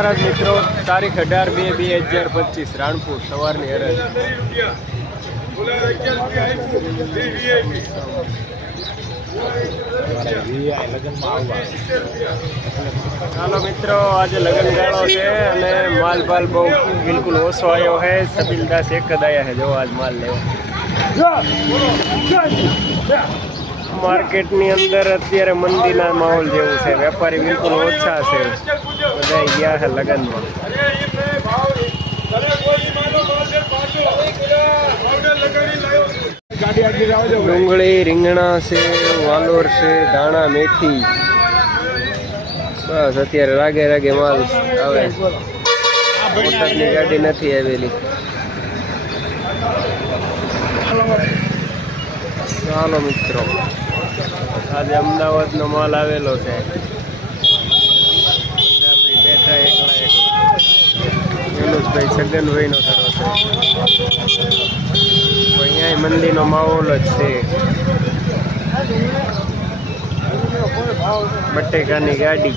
મહારાજ મિત્રો. તારીખ અઢાર બે બે હજાર પચીસ, રાણપુર, સવારની હરાજી ચાલો મિત્રો, આજે લગ્નગાળો છે અને માલ બાલ બહુ બિલકુલ ઓછો આવ્યો છે. સબીલદાસ એક જ આવ્યા છે. જો આજ માલ લેવા. માર્કેટની અંદર અત્યારે મંદીના માહોલ જેવું છે. વેપારી બિલકુલ ઓછા છે. બધા ગયા છે લગ્નમાં. ડુંગળી, રીંગણા છે, વાલોર છે, ધાણા, મેથી. બસ, અત્યારે રાગે રાગે માલ આવે. બોટાદની ગાડી નથી આવેલી. ચાલો મિત્રો. આજે અમદાવાદનો માલ આવેલો છે. બેઠા એકલા એકલા યુનુસભાઈ છગનભાઈનો થરો છે. અહીંયા મંદિરનો માહોલ જ છે. બટેકાની ગાડી.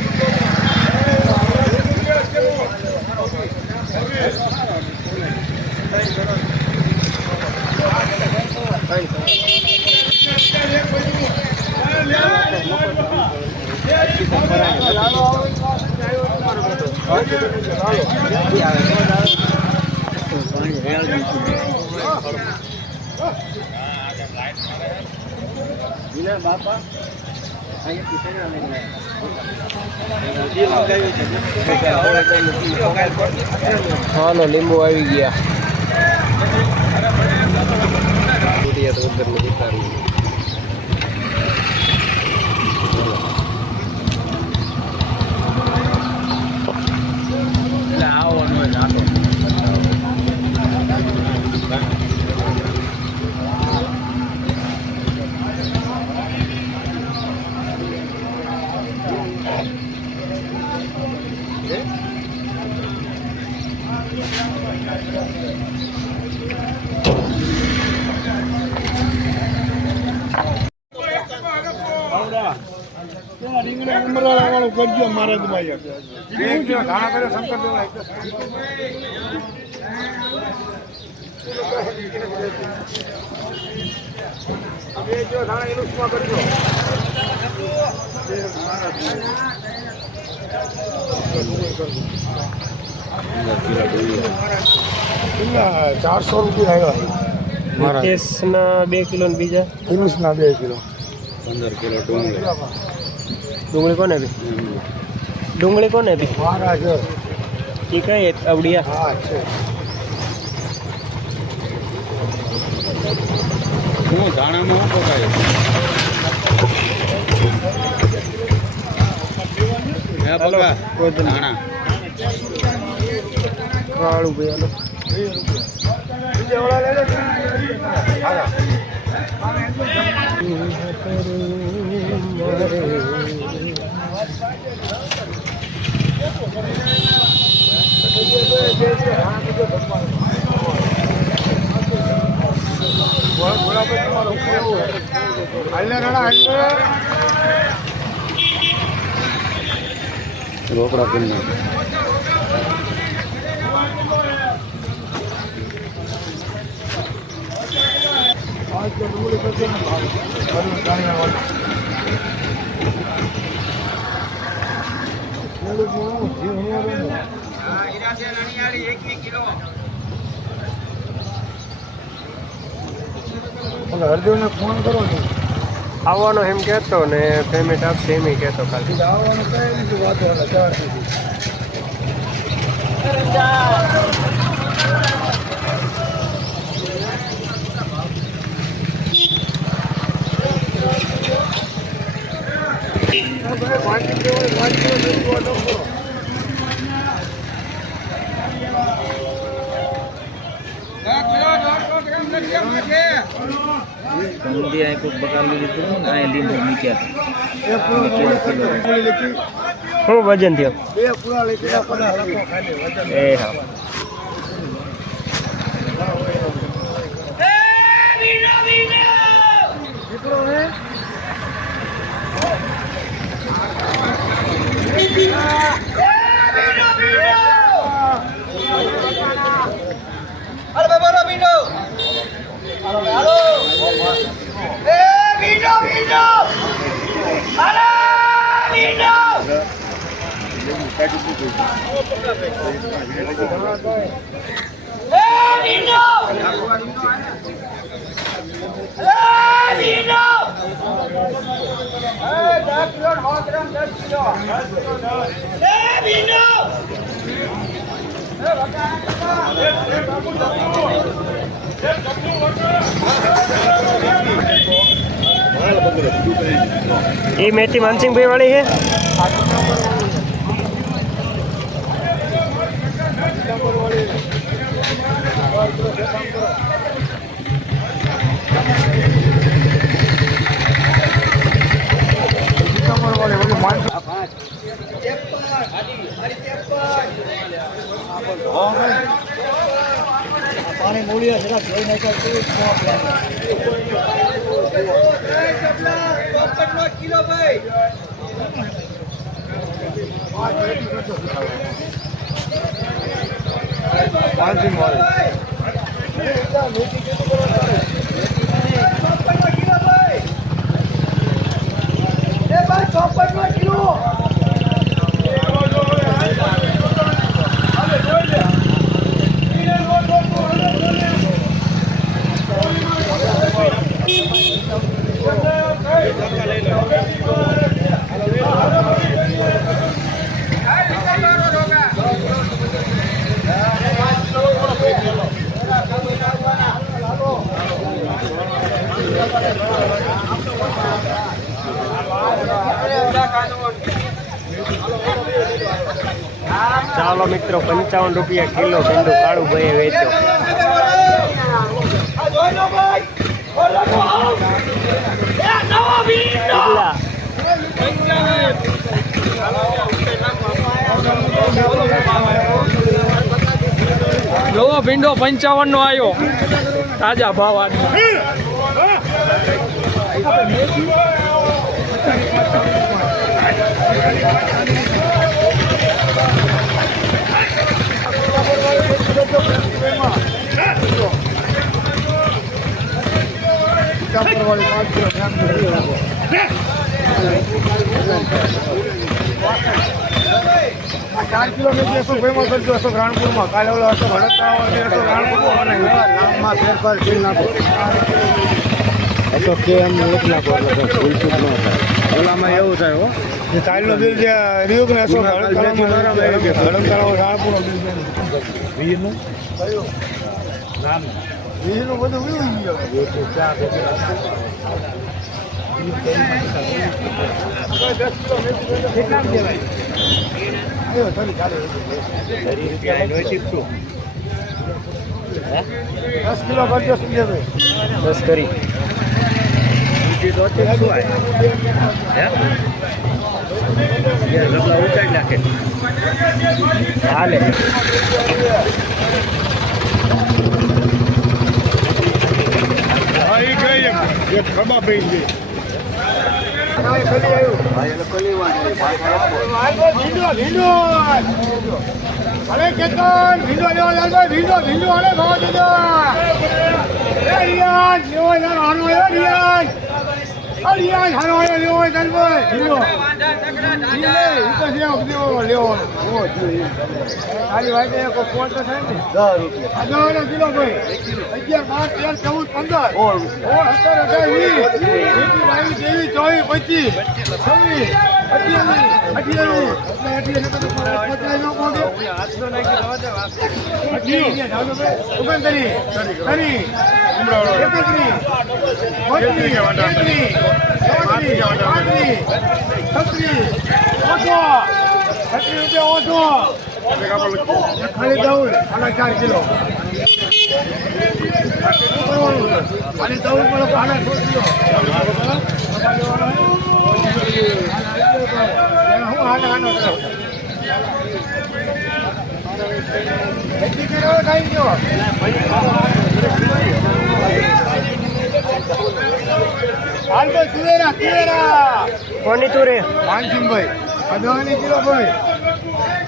હાલો લીંબુ આવી ગયા. ઉડિયા તો ઉધર નથી ઉતારવું. કરજો મહારાજ ચારસો રૂપિયા આવ્યા મારા રિતેશના બે કિલો ને બીજા પુરુષના બે કિલો પંદર કિલો ડુંગળી ડુંગળી કોને બી ડુંગળી કોને બી એ કઈ અવડિયા. હા ધાણામાં પકાય? હે હાલો, પકા. કોઈ તો નહીં. ધાણા. કાળું ભાઈ હાલો ઓલા લઈ લે હારા. ઘોડા પર તમારો કેવું હોય? હાલને રાણા, હાલને. રોકડા કરી નાખે આજ તો ડુંગળી કરશે ને ભાવ. બધું જાણ્યા વાળું. ખેડૂતનું જીવ હણવાનું ને. હરદેવને ફોન કરો ને આવવાનો એમ કહેતો ને પેમેન્ટ આપશે એમ કહેતો ખાલી. આવવાનું કઈ નથી વાતો ચાર સુધી સમજી આ કોઈ બગાડલું લીધું ને આ લીંબુ મૂક્યા એક પૂરો પૂરી લીધી શું વજન થયો. એ હા. દીકરો એ મેથી માનસિંહભાઈ વાળી છે સિતમ્બર વાળી ઓલી માનસી પાણી મૂળિયા જરા જોઈ નાખ્યા માનસિંહ વાળી ચાલો મિત્રો પંચાવન રૂપિયા કિલો ભીંડું કાળું ભાઈએ વેચ્યો. નવો ભીંડો પંચાવન નો આવ્યો તાજા ભાવ આજના સિતમ્બર વાળી પાંચ કિલો ફેમ ચાર કિલોમીટર એકસો ફેમસ કરજો અશોક રાણપુરમાં કાલે ઓલો અશોક હડકતા અશોક રાણપુરમાં અને નામમાં ફેરફાર કરી નાખો અશોક કે એમ એવું થાય હો જે કાલનો બિલ જે રહ્યું કે વીરનું કયું નામ વીરનું બધું વીરું ગયું કહેવાય આવ્યો ચાલી ચાલે દસ કિલો કરજો સંજયભાઈ બસ કરી હાલે હા એ ગઈ એક ખબા પડી ગઈ અરે કેતન ભીંડો લેવા લાલ ભીંડો ભીંડો અરે ખાવા દીધો એ રિયાન લેવા લાલ આનો અરે હારો હારો લેવો હોય ઉપર લેવો લેવો લેવો ખાલી વાગે તો થાય ને રૂપિયા કિલો ભાઈ તો પચાસ નો પહોંચે અઠ્યાવીસ ઓગણત્રીસ ખાલી દઉં સાડા ચાર કિલો ખાલી દઉં પણ સાડા છ કિલો હું હાલ હાલો ખાઈ ગયો હાલ ભાઈ તુવેરા તુવેરા કોની તુરે માનસિંહભાઈ અદવાની કિલો ભાઈ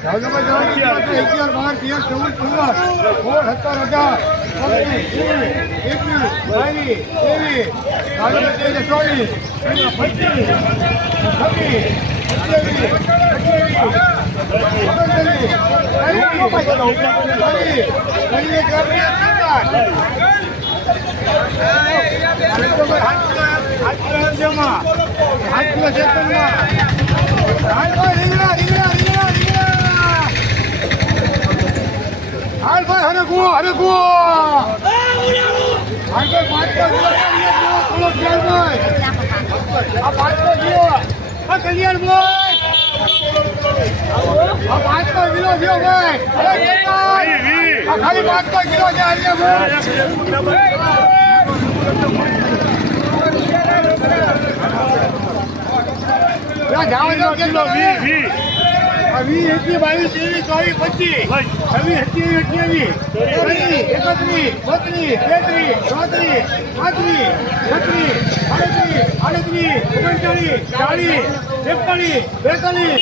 રાજાભાઈ જવાની અગિયાર બાર તેર ચૌદ પંદર સોળ સત્તર અઢાર એકવીસ બાવીસ ત્રેવીસ બાવીસ ત્રેવીસ ચોવીસ પચીસ છવ્વીસ સત્યાવીસ અઠ્યાવીસ હાલ ભાઈ હરે ગુઓ હરે ગુઓ હાલ ભાઈ થોડો ખ્યાલ ભાઈ આ જીવો આ કલ્યાણ ભાઈ આ પાંચસો કિલો થયો ભાઈ અરે કલ્યાણ! આ ખાલી પાંચસો કિલો છે આજે ભાઈ ત્યાં જાઓ જાઓ કેટલો વી વી એકવી બાવીસ ત્રેવીસ ચોવીસ પચીસ. છવ્વીસ સત્યાવીસ અઠ્યાવીસ. ત્રીસ એકત્રીસ બત્રીસ તેત્રીસ ચોત્રીસ પાંત્રીસ છત્રીસ આડત્રીસ આડત્રીસ ઓગણચાળીસ ચાળીસ એકતાળીસ બેતાળીસ.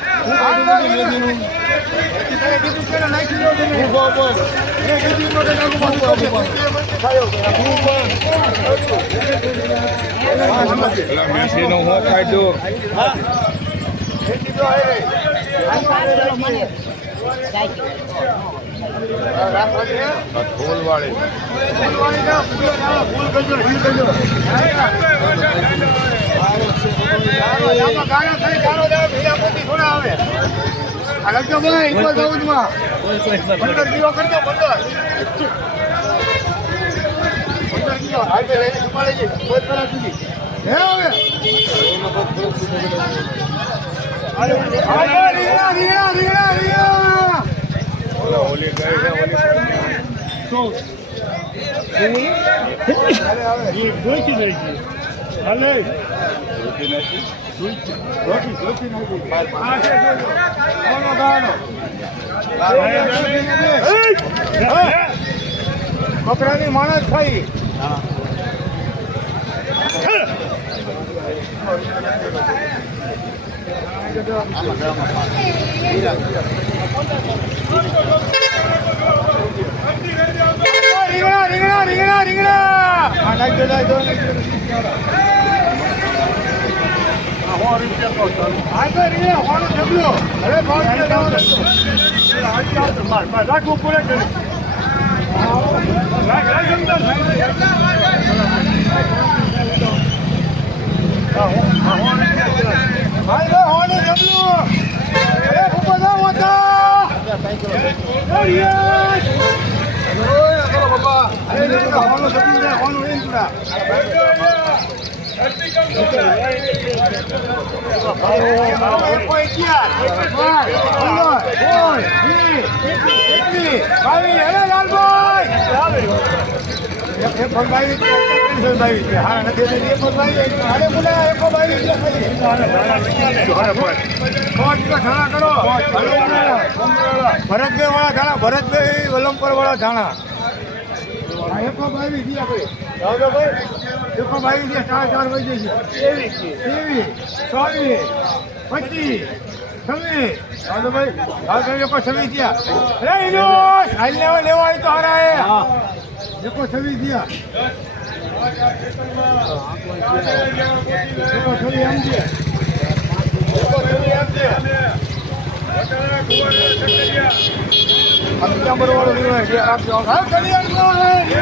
કિલો મેસીનો હું કાઢ્યો ફૂલવાળી ફૂલ કિલો ફૂલ પંદર સુધી હે હવે ગઈ છે ઓલી બકરાની માણસ ખાઈ રીંગણા રીંગણા રીંગણા રીંગણા રીંગણા રાખવું પૂરે કરી રાખ રાખ જમદાર ભાઈ ભાઈ હોનો ઢગલો અરે ભૂપા જાવ હતા અરે બાબા અરે હોનો ઢગલો હોનો રીંગણા ભરતભાઈ વાળા ધાણા ભરતભાઈ વલમપર વાળા ધાણા. એકો બાવીસ દિયા ભાઈ ભાઈ? એકો બાવીસ દિયા ચાર ચાર વહી જશે. ત્રેવીસ ત્રેવીસ ચોવીસ પચીસ છવ્વીસ. ભાઈ? તો એકો છવ્વીસ દિયા અરે ઇનોસ હાલ લેવા લેવા આવી તો હારા એ. એકો છવ્વીસ દિયા એકો છવ્વીસ છવ્વીસ આમ દે અમિતા બરોબર હોય આપજો હા કલ્યાણ હોય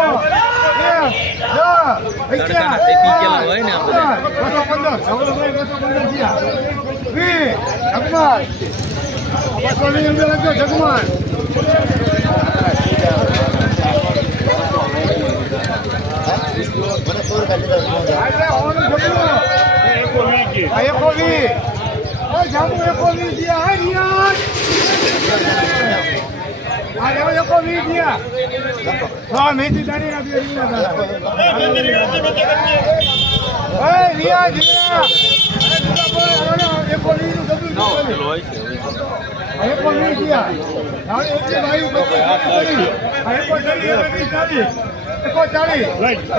જગમાન બસો ની અંદર લખજો જગમાન આ એકો વી ઓય જામુ એકો વી દિયા હા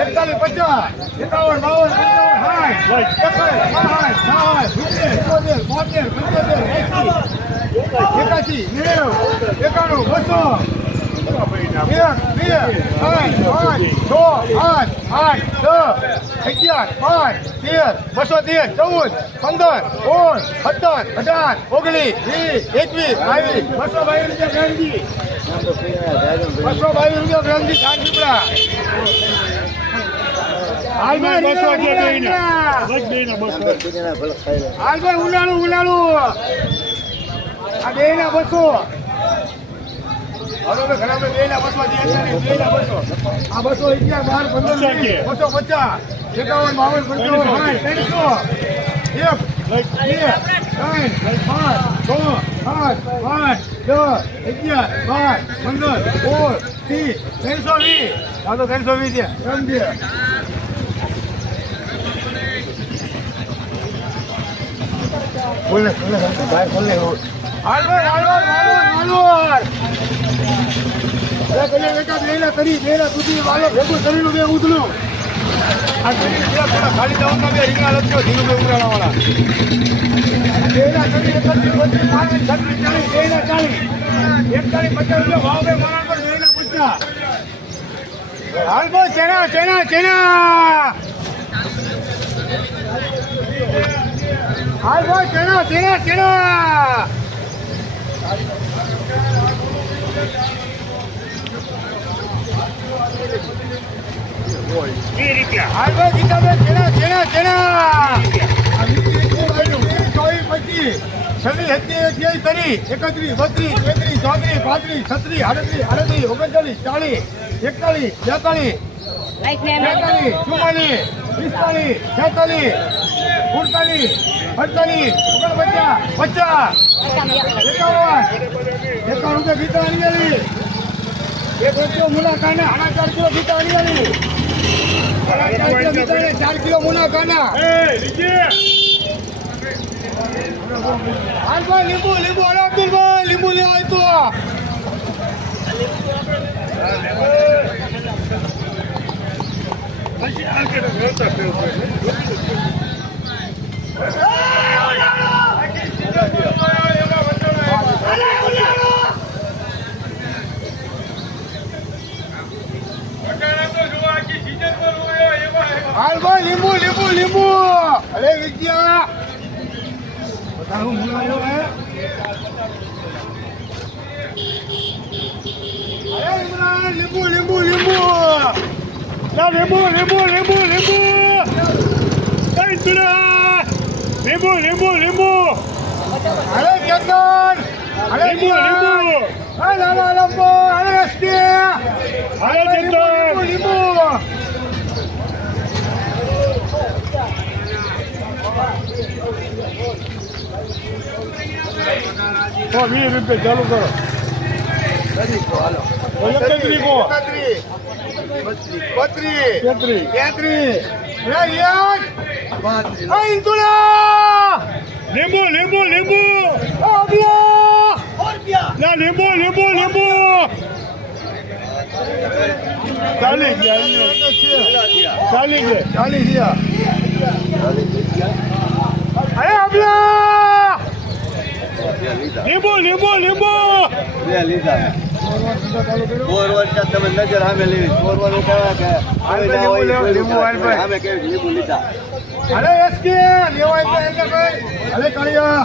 એકતાલીસ પચાસ. એકાવન બાવન પંચાવન સાઠ. એકાવન સાઠ સાઠ સિત્તેર એકોતેર બોતેર પંચોતેર એસી એકાસી નેવું એકાણું બસો. એક બે ત્રણ પાંચ છ આઠ આઠ દસ અગિયાર પાંચ તેર બસો તેર ચૌદ પંદર સોળ સત્તર અઢાર ઓગણીસ વીસ એકવીસ બાવીસ. બસો બાવીસ રૂપિયા ગાંધી. બસો બાવીસ રૂપિયા ગાંધી સાત હાલમાં ઉલાળું ઉલાળું આ બે ના બસો ના બસો. આ બસો અગિયાર બાર પંદર બસો પચાસ. એકાવન બાવન પંચાવન સાઠ ત્રણસો. એક બે ત્રણ પાંચ છ સાત આઠ દસ અગિયાર બાર પંદર સોળ ત્રીસ ત્રણસો વીસ. આ તો ત્રણસો વીસ છે. સમજે બોલે બોલે. હાલવાર હાલવાર હાલવાર હાલવાર અરે કલ્યાણ એકા બેલા કરી બેલા સુધી ભેગું શરીરનું બે ઉધલું આ શરીર બે થોડા ખાલી જવાના બે રીંગણા લખજો ઉડાડવા વાળા બેલા કરી એકત્રીસ બત્રીસ પાંત્રીસ છત્રીસ ચાલીસ બેલા ચાલીસ. એકતાલીસ પચાસ રૂપિયા ભાવ બે મારા પર બેલા પચાસ ચેના ચેના ચેના. હાલ ચેના ચેના ચેના. એકત્રીસ બત્રીસ છત્રીસ આડત્રીસ આડત્રીસ ઓગણચાલીસ, ચાલીસ, એકતાલીસ બેતાલીસ બેતાલીસ ચુમ્માલીસ પિસ્તાલીસ છેતાલીસ સુડતાલીસ અડતાલીસ ઓગણપચાસ પચાસ એકાવન રૂપિયા ગીતા અનિયાલી એક રૂપિયો મુલાકાના આના ચાર કિલો ભીતા આના ચાર કિલો મુલા કાના હાલ ભાઈ લીંબુ લીંબુ અરે અબ્દુલભાઈ લીંબુ લેવા આવ્યો તો હાલ ભાઈ લીંબુ લીંબુ લીંબુ અરે વિદ્યા બતાવું હું આવ્યો હે અરે ઇમરાન લીંબુ. લીંબુ લીંબુ લા લીંબુ લીંબુ લીંબુ લીંબુ કઈ તુડા લીંબુ લીંબુ લીંબુ અરે કેતન અરે લીંબુ લીંબુ. વીસ રૂપિયા ચાલુ કરો લીંબુ લીંબુ. લીંબુ લીંબુ લીંબુ લીંબુ ચાલીસ ગયા ચાલીસ ગયા ચાલીસ ગયા. અરે અબલા લીંબુ લીંબુ લીંબુ તમે નજર સામે લેવી ફોરવર્ડ કે લીધા અરે લેવાય અરે કળિયા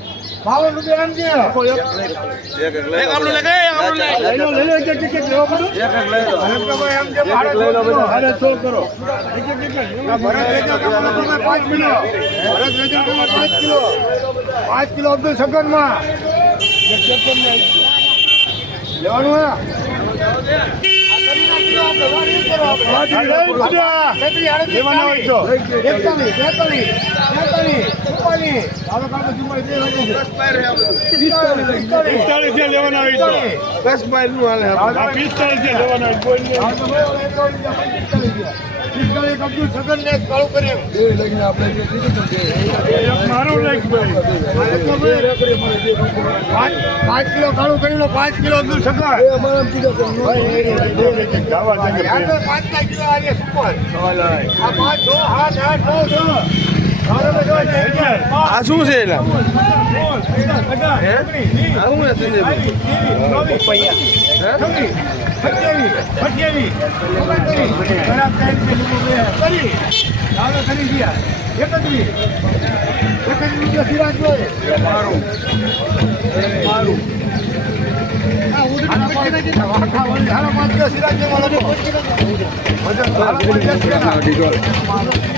બાવન રૂપિયા એમ કે. એક એક લઈ લો. એક લઈ લો લઈ લો એક એક એક એક લેવા બધું એક લઈ લો. એમ કે ભાઈ એમ કે ભાડે લો બધા. ભાડે છો કરો? એક એક એક એક. આ ભરત વેચો તો મને તમે પાંચ કિલો? ભરત વેચો તો મને પાંચ કિલો? પાંચ કિલો અબ્દુલ સગનમાં. લેવાનું હે? લેવાના હોય તો. એકતાલીસ, બેતાલીસ, તેતાલીસ, છે. પિસ્તાલીસ, પિસ્તાલીસ. દસ બાયનું હાલે પિસ્તાલીસ છે. લેવાના મારું લાઈક પાંચ પાંચ કિલો કાળું કરીને પાંચ કિલો અબ્દુલ સગન. પાંચ પાંચ કિલો આજે સુપર આ પાંચ છ આઠ આઠ નવ દસ. આ શું છે એલા સાઠ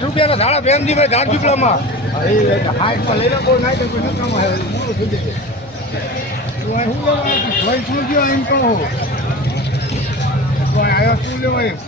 રૂપિયાના પ્રેમજી ભાઈ ધાર પીપળામાં સાઠમાં લઈ લો બહુ નાઈ આવ્યો? શું થયો